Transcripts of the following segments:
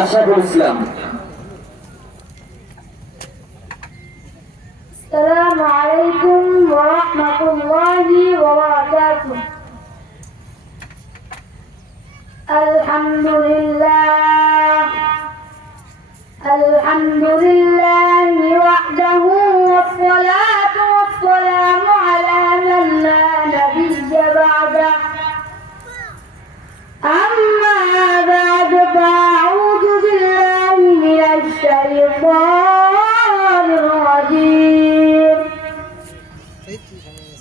আশরাফুল ইসলাম। আসসালামু আলাইকুম ওয়া রাহমাতুল্লাহি ওয়া বারাকাতুহু। আলহামদুলিল্লাহি ওয়াহদাহু ওয়াসসালাতু ওয়াসসালামু আলা মান লা নাবিয়্যা বা'দাহু। أما بعد فأعوذ بالله من الشيطان الرجيم.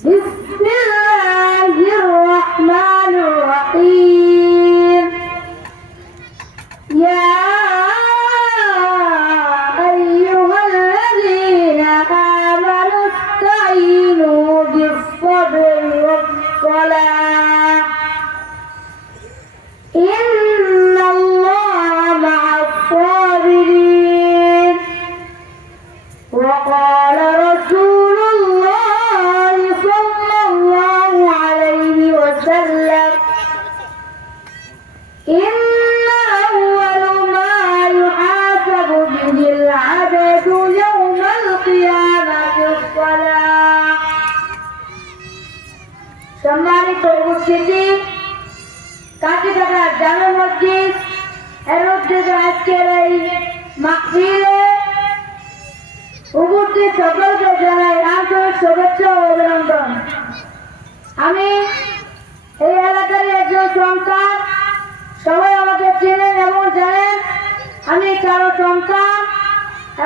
بسم الله الرحمن الرحيم. يا أيها الذين آمنوا استعينوا بالصبر والصلاة إن الله مع الصابرين. وقال رسول الله صلى الله عليه وسلم إن أول ما يحاسب به العبد يوم القيامة الصلاة. সম্মানিত উপস্থিতি, কাটিকাটা জামে মসজিদ এর উদ্যোগে আজকের এই মাহফিলে উপস্থিত সকলকে জানাই আন্তরিক শুভেচ্ছা ও অভিনন্দন। আমি এই এলাকার একজন সন্তান, সবাই আমাকে চেনেন এবং জানেন আমি কারো সন্তান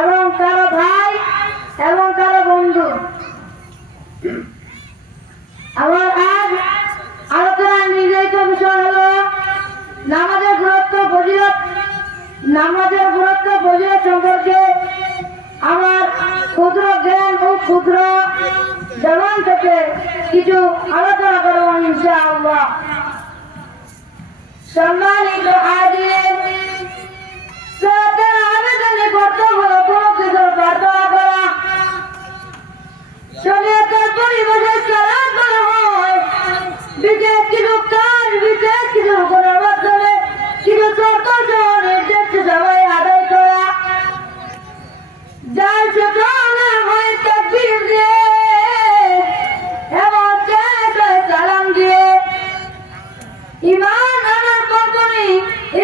এবং কারো ভাই এবং কারো বন্ধু। আমার আজ আলোচনার নির্ধারিত বিষয় হলো নামাজের গুরুত্ব ফজিলত সম্পর্কে আমার ক্ষুদ্র জ্ঞান ও ক্ষুদ্র জবান থেকে কিছু আলোচনা করব ইনশাআল্লাহ। সম্মানিত হাজিরিন, সালাতের আবেদনে কর্তব্য হলো কোনো কিছুর প্রার্থনা করা। শরীয়তের পরিবেশে সালাত করা হয় বিশেষ কিছু কাজ, বিশেষ কিছু করার মাধ্যমে কিছু শর্ত সহ নির্দেশ সবাই আদায় করা। যার সেখানে হয় তাকবীর দিয়ে এবং সালাম দিয়ে ঈমান আনার পরপরই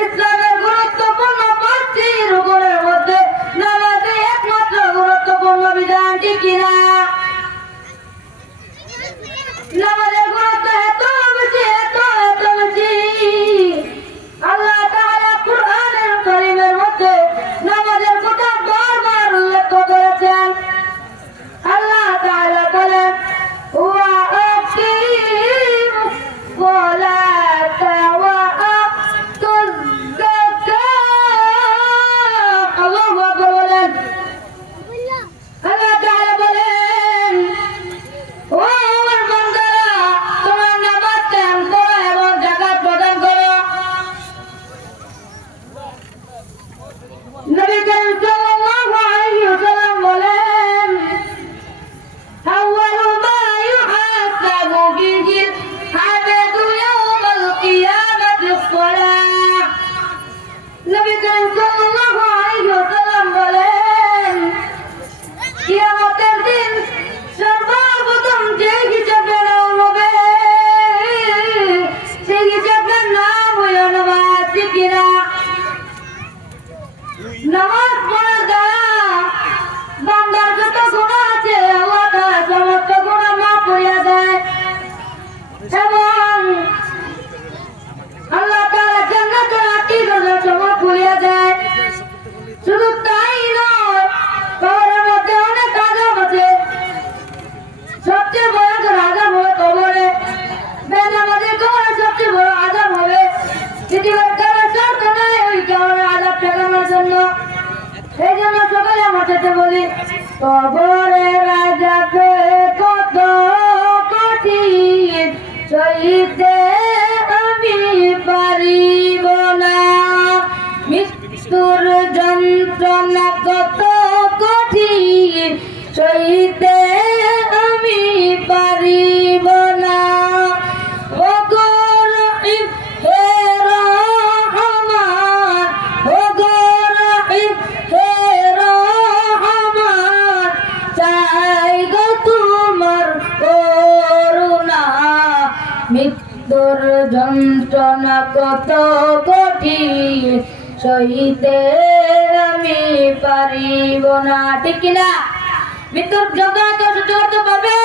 ইসলামের গুরুত্বপূর্ণ 5টি রুকুনের মধ্যে নামাজে একমাত্র গুরুত্বপূর্ণ বিধান, ঠিক কিনা? নামাজের গুরুত্ব এত বেশি, এত বেশি, আল্লাহ তাআলা কুরআনুল কারীমের মধ্যে নামাজের কথা বারবার উল্লেখ করেছেন। আল্লাহ তাআলা বলেন ওয়া আকিমুস সালাতা ওয়া আতুজ যাকাত। আল্লাহু আকবার বলেন। আল্লাহ তাআলা বলেন ও আমার বান্দারা, তোমার নামাজ কায়েম করো এবং যাকাত প্রদান করো। নবী করিম সাল্লাল্লাহু আলাইহি ওয়াসাল্লাম বলেন আউয়ালু মা ইউহাসাবু বিহিল আবদু ইয়াওমাল কিয়ামাতি as-সালাহ। নবী করিম সাল্লাল্লাহু আলাইহি ওয়াসাল্লাম বলেন কিয়ামতের দিন সর্বপ্রথম যে হিসাবে নেওয়া হবে সেই হিসাবের নাম হলো নামাজ, ঠিক কিনা? নামাজ পড়ার দ্বারা বান্দার যত গুনাহ আছে আল্লাহ তাআলা সমস্ত গুনাহ মাফ করিয়া দেয় এবং আল্লাহ তাআলা জান্নাতের 8টি দরজা সমাপ্ত করিয়া দেয়। শুধু তাই নয়, কবরের মধ্যে অনেক আযাব আছে। সবচেয়ে ভয়ঙ্কর আযাব হবে কবরে। বেনামাজির কবরে সবচেয়ে বড় আযাব হবে। পৃথিবীর কারো সাধ্য নাই ওই কবরের আযাব ঠেকানোর জন্য। এই জন্য সকলে আমার সাথে বলি, কবরের আযাব কত কঠিন সইতে আমি পারিব না। মৃত্যুর যন্ত্রণা কত কঠিন সইতে আমি পারিব না। ও গো যন্ত্রণা কত কঠিন সইতে আমি পারিব না। ঠিক কিনা? মৃত্যুর যন্ত্রণা কেউ সহ্য করতে পারবে?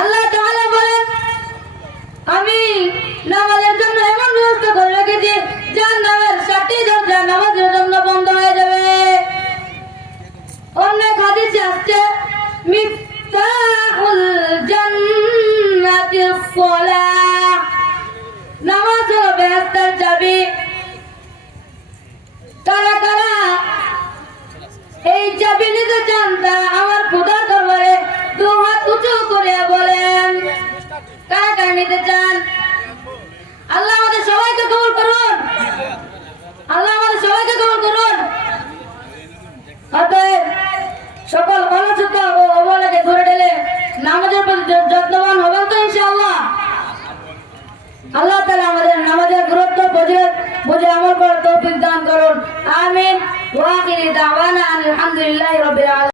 আল্লাহ তাআলা বলেন, আমি নামাজের জন্য এমন ব্যবস্থা করে রেখেছি জাহান্নামের 7টি দরজা নামাজের জন্য বন্ধ হয়ে যাবে। অন্য হাদিসে আসছে, মিফতাহুল জান্নাতিস সালাহ, নামাজ হলো বেহেশতের চাবি। কারা কারা এই চাবি নিতে চান তারা আমার খোদার দরবারে দু হাত উঁচু করে বলেন, কারা কারা নিতে চান? আল্লাহ আমাদের সবাইকে কবুল করুন, আল্লাহ আমাদের সবাইকে কবুল করুন। অতএব সকল অলসতা ও অবহেলাকে ধরে ঢেলে নামাজের প্রতি যত্নবান হবেন তো ইনশাআল্লাহ। আল্লাহ তাআলা আমাদের নামাজের গুরুত্ব ফজিলত বুঝে আমল করার তৌফিক দান করুন। আমিন। ওয়া আখিরি দাওয়ানা আলহামদুলিল্লাহি রাব্বিল আলামিন।